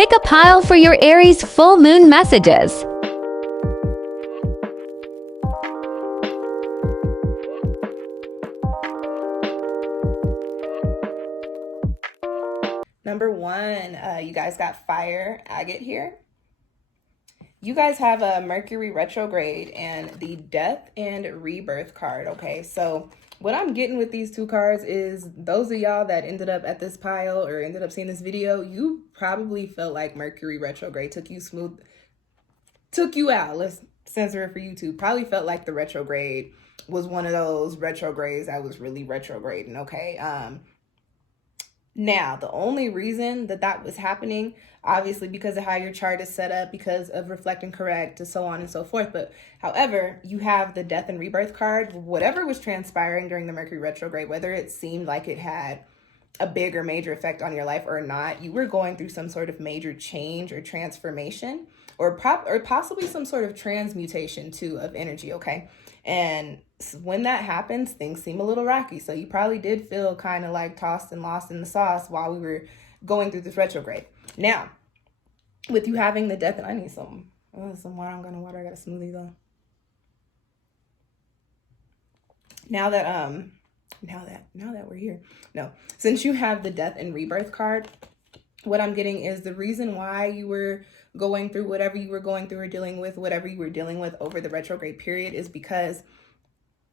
Pick a pile for your Aries full moon messages. Number one, you guys got fire Agate here. You guys have a Mercury retrograde and the death and rebirth card. Okay, so what I'm getting with these two cards is those of y'all that ended up at this pile or ended up seeing this video, you probably felt like Mercury retrograde took you out. Let's censor it for YouTube. Probably felt like the retrograde was one of those retrogrades that was really retrograding. Okay. Now, the only reason that was happening, obviously because of how your chart is set up, because of reflecting correct, and so on and so forth. But however, you have the death and rebirth card. Whatever was transpiring during the Mercury retrograde, whether it seemed like it had a big or major effect on your life or not, you were going through some sort of major change or transformation, or possibly some sort of transmutation too of energy. Okay. And when that happens, things seem a little rocky. So you probably did feel kind of like tossed and lost in the sauce while we were going through this retrograde. Now, with you having the death, and I need some water. I'm gonna water. I got a smoothie though. Now that we're here, since you have the death and rebirth card, what I'm getting is the reason why you were going through whatever you were going through or dealing with whatever you were dealing with over the retrograde period is because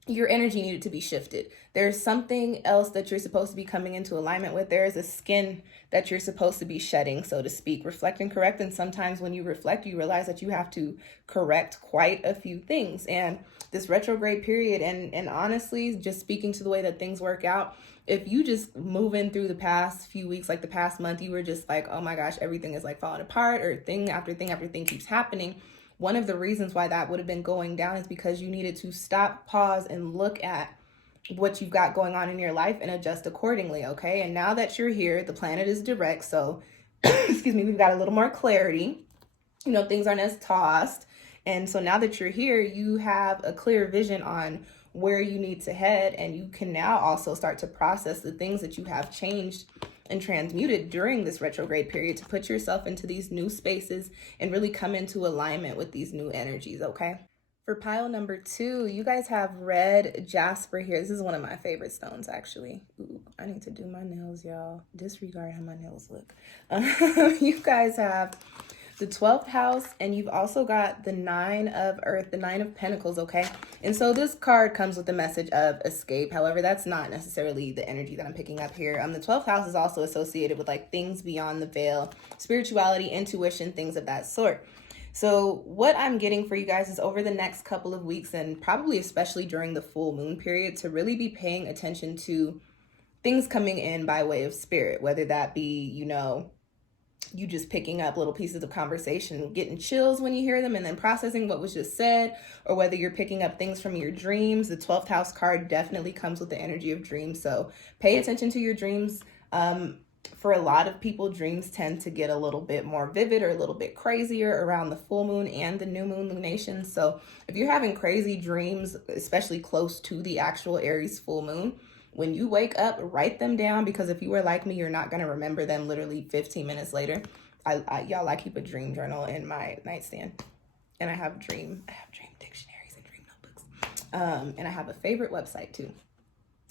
your energy needed to be shifted. There's something else that you're supposed to be coming into alignment with. There is a skin that you're supposed to be shedding, so to speak, reflect and correct. And sometimes when you reflect, you realize that you have to correct quite a few things. And this retrograde period, and honestly, just speaking to the way that things work out, if you just move in through the past few weeks, like the past month, you were just like, oh my gosh, everything is like falling apart, or thing after thing after thing keeps happening. One of the reasons why that would have been going down is because you needed to stop, pause, and look at what you've got going on in your life and adjust accordingly, okay? And now that you're here, the planet is direct, so, excuse me, we've got a little more clarity. Things aren't as tossed. And so now that you're here, you have a clear vision on where you need to head, and you can now also start to process the things that you have changed and transmuted during this retrograde period to put yourself into these new spaces and really come into alignment with these new energies, okay? For pile number 2, you guys have red Jasper here. This is one of my favorite stones, actually. Ooh, I need to do my nails, y'all. Disregard how my nails look. You guys have the 12th house, and you've also got the 9 of earth, the 9 of pentacles, okay? And so this card comes with the message of escape. However, that's not necessarily the energy that I'm picking up here. The 12th house is also associated with like things beyond the veil, spirituality, intuition, things of that sort. So what I'm getting for you guys is over the next couple of weeks, and probably especially during the full moon period, to really be paying attention to things coming in by way of spirit, whether that be, you just picking up little pieces of conversation, getting chills when you hear them, and then processing what was just said, or whether you're picking up things from your dreams. The 12th house card definitely comes with the energy of dreams, so pay attention to your dreams. For a lot of people, dreams tend to get a little bit more vivid or a little bit crazier around the full moon and the new moon lunation. So if you're having crazy dreams, especially close to the actual Aries full moon, when you wake up, write them down, because if you were like me, you're not going to remember them literally 15 minutes later. I keep a dream journal in my nightstand, and I have dream dictionaries and dream notebooks. And I have a favorite website too,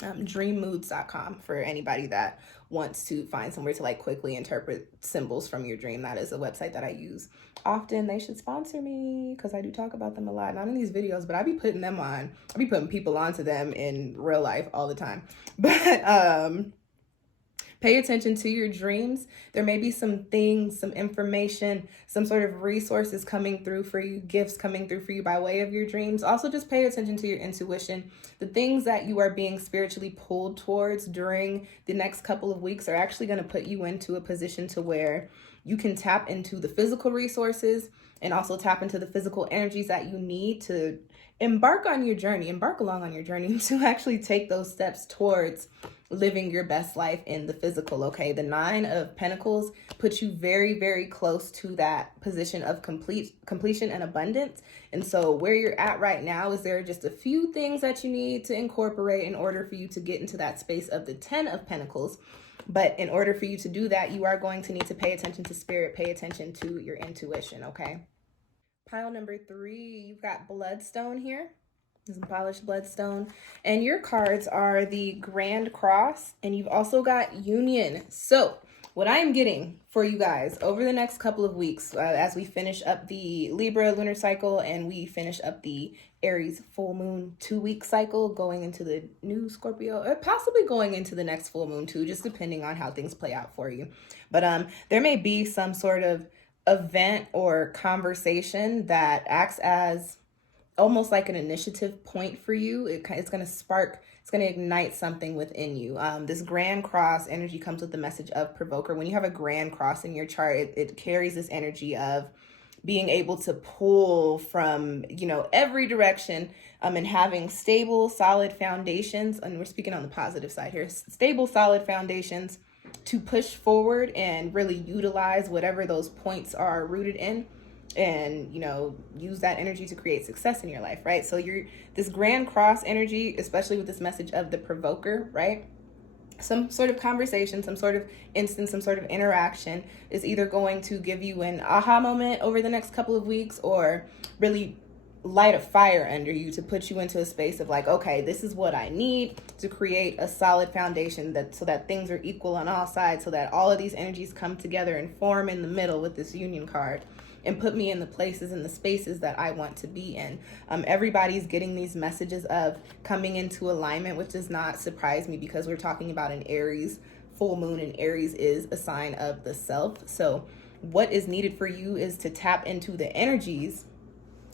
dreammoods.com, for anybody that wants to find somewhere to like quickly interpret symbols from your dream. That is a website that I use often. They should sponsor me, because I do talk about them a lot, not in these videos, but I be putting people onto them in real life all the time. But pay attention to your dreams. There may be some things, some information, some sort of resources coming through for you, gifts coming through for you by way of your dreams. Also, just pay attention to your intuition. The things that you are being spiritually pulled towards during the next couple of weeks are actually going to put you into a position to where you can tap into the physical resources and also tap into the physical energies that you need to embark along on your journey to actually take those steps towards living your best life in the physical, okay? The 9 of Pentacles puts you very, very close to that position of completion and abundance. And so where you're at right now is there just a few things that you need to incorporate in order for you to get into that space of the 10 of Pentacles, But in order for you to do that, you are going to need to pay attention to spirit, pay attention to your intuition, okay? Pile number 3, you've got Bloodstone here. Some polished bloodstone, and your cards are the Grand Cross, and you've also got Union. So what I'm getting for you guys over the next couple of weeks, as we finish up the Libra lunar cycle and we finish up the Aries full moon 2-week cycle, going into the new Scorpio, or possibly going into the next full moon too, just depending on how things play out for you. But there may be some sort of event or conversation that acts as almost like an initiative point for you. It's going to spark, it's going to ignite something within you. This Grand Cross energy comes with the message of provoker. When you have a Grand Cross in your chart, it carries this energy of being able to pull from, you know, every direction, and having stable, solid foundations. And we're speaking on the positive side here, stable, solid foundations to push forward and really utilize whatever those points are rooted in, and, you know, use that energy to create success in your life, right? So this Grand Cross energy, especially with this message of the provoker, right? Some sort of conversation, some sort of instance, some sort of interaction is either going to give you an aha moment over the next couple of weeks, or really light a fire under you to put you into a space of like, okay, this is what I need to create a solid foundation, so that things are equal on all sides, so that all of these energies come together and form in the middle with this Union card, and put me in the places and the spaces that I want to be in. Everybody's getting these messages of coming into alignment, which does not surprise me because we're talking about an Aries full moon, and Aries is a sign of the self. So what is needed for you is to tap into the energies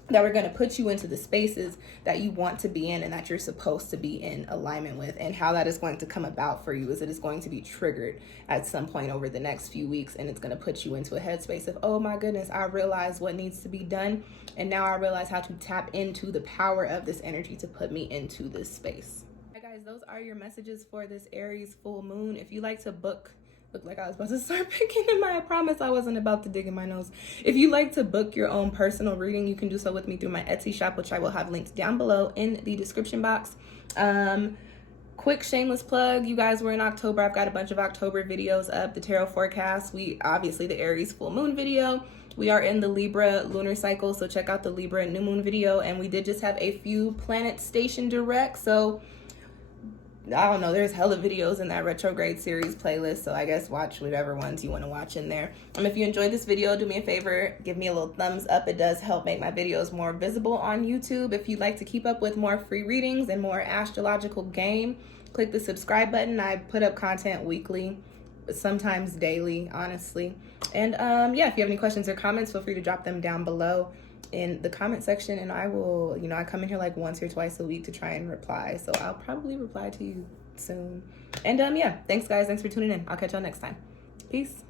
that are going to put you into the spaces that you want to be in and that you're supposed to be in alignment with. And how that is going to come about for you is it is going to be triggered at some point over the next few weeks, and it's going to put you into a headspace of, oh my goodness, I realize what needs to be done, and now I realize how to tap into the power of this energy to put me into this space. Hi guys, those are your messages for this Aries full moon. If you like to book, looked like I was about to start picking in I promise I wasn't about to dig in my nose. If you like to book your own personal reading, you can do so with me through my Etsy shop, which I will have linked down below in the description box. Quick shameless plug, you guys, we're in October. I've got a bunch of October videos up, the tarot forecast. We obviously the Aries full moon video. We are in the Libra lunar cycle, so check out the Libra new moon video. And we did just have a few planet station direct, so I don't know, there's hella videos in that retrograde series playlist, so I guess watch whatever ones you want to watch in there. If you enjoyed this video, do me a favor, give me a little thumbs up. It does help make my videos more visible on YouTube. If you'd like to keep up with more free readings and more astrological game, click the subscribe button. I put up content weekly, sometimes daily, honestly. And yeah, if you have any questions or comments, feel free to drop them down below in the comment section, and I will, you know, I come in here like once or twice a week to try and reply, so I'll probably reply to you soon. And yeah, thanks guys, thanks for tuning in. I'll catch y'all next time. Peace.